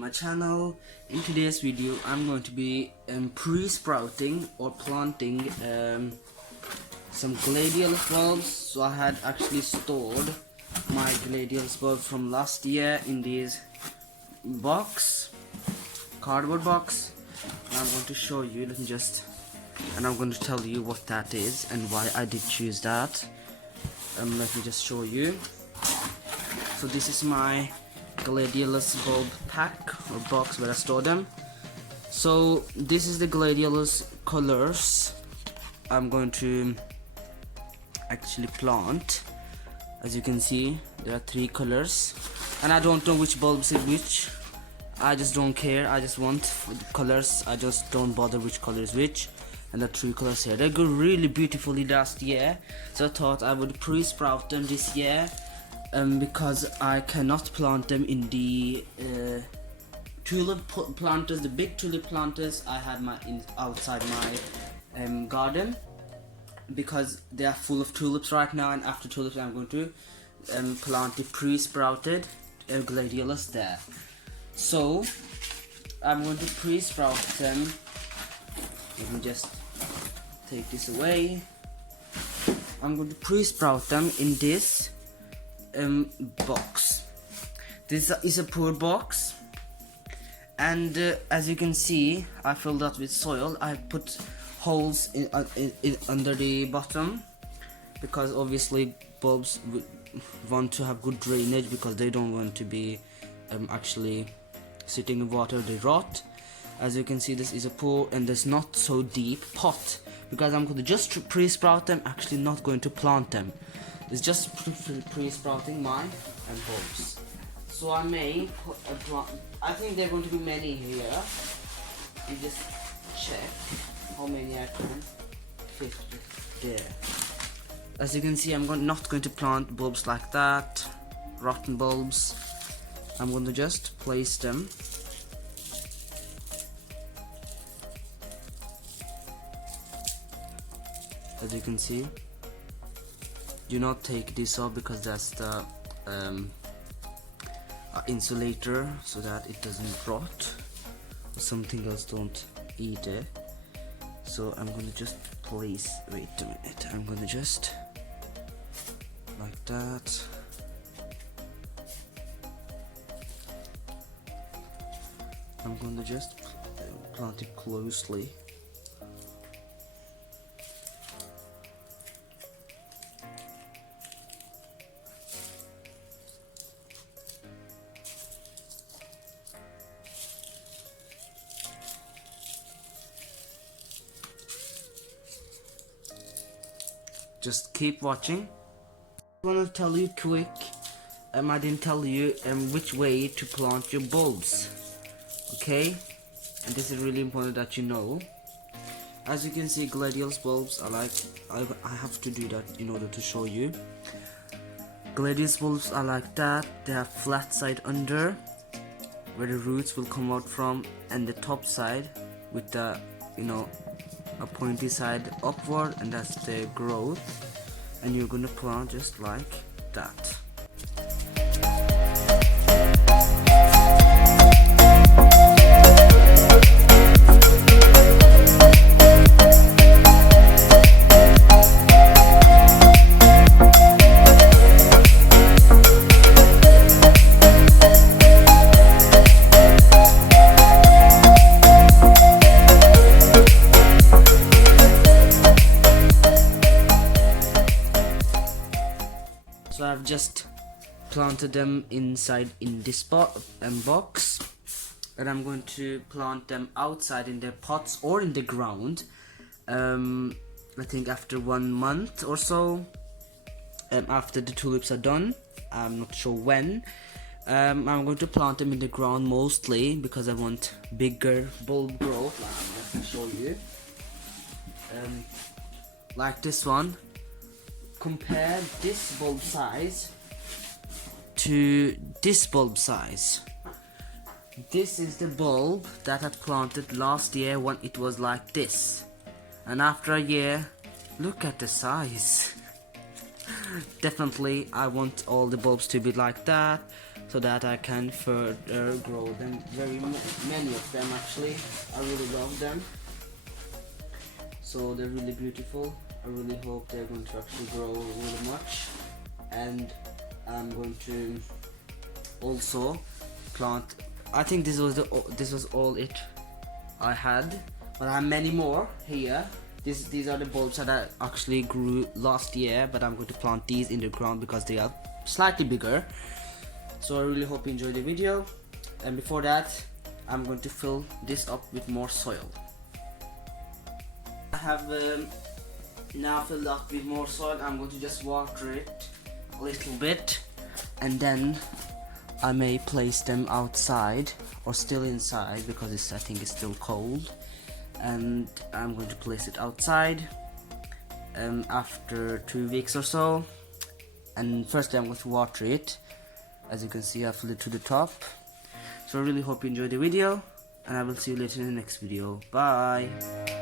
to my channel. In today's video I'm going to be pre-sprouting or planting some gladiolus bulbs. So I had actually stored my gladiolus bulbs from last year in these cardboard box, and I'm going to show you. And I'm going to tell you what that is and why I did choose that. Let me just show you. So this is my gladiolus bulb pack or box where I store them. So this is the gladiolus colors I'm going to actually plant. As you can see, there are 3 colors, and I don't know which bulbs is which. I just don't care. I just want the colors. I just don't bother which color is which. And the 3 colors here, they go really beautifully last year, so I thought I would pre-sprout them this year, because I cannot plant them in the tulip planters, the big tulip planters I had outside my garden, because they are full of tulips right now. And after tulips I'm going to plant the pre-sprouted gladiolus there. So I'm going to pre-sprout them. Let me just take this away. I'm going to pre-sprout them in this box. This is a poor box, and as you can see, I filled that with soil. I put holes under the bottom, because obviously bulbs want to have good drainage, because they don't want to be actually sitting in water, they rot. As you can see, this is a poor and there's not so deep pot, because I'm going to just pre-sprout them, actually not going to plant them. It's just pre-sprouting my bulbs. So I may put a plant. I think there are going to be many here. You just check how many I can fit there. As you can see, I'm not going to plant bulbs like that, rotten bulbs. I'm going to just place them. As you can see, do not take this off, because that's the insulator, so that it doesn't rot or something else don't eat it. So I'm gonna just place, wait a minute, I'm gonna just like that. I'm gonna just plant it closely. Just keep watching. I want to tell you quick, I didn't tell you which way to plant your bulbs, okay? And this is really important that you know. As you can see, gladiolus bulbs are like, I have to do that in order to show you. Gladiolus bulbs are like that. They have flat side under, where the roots will come out from, and the top side with the, a pointy side upward, and that's the growth. And you're gonna plant just like that. So I've just planted them inside in this box, and I'm going to plant them outside in their pots or in the ground. I think after 1 month or so, after the tulips are done. I'm not sure when. I'm going to plant them in the ground mostly, because I want bigger bulb growth. Let me show you. Like this one. Compare this bulb size to this bulb size. This is the bulb that I planted last year when it was like this, and after a year, look at the size. Definitely I want all the bulbs to be like that. so that I can further grow them. Many of them actually. I really love them. So they're really beautiful. I really hope they're going to actually grow really much, and I'm going to also plant. I think this was all it I had, but I have many more here. These are the bulbs that I actually grew last year, but I'm going to plant these in the ground because they are slightly bigger. So I really hope you enjoyed the video, and before that I'm going to fill this up with more soil. I have now filled up with more soil. I'm going to just water it a little bit, and then I may place them outside or still inside because I think it's still cold, and I'm going to place it outside after 2 weeks or so. And firstly I'm going to water it. As you can see, I filled it to the top. So I really hope you enjoyed the video, and I will see you later in the next video. Bye.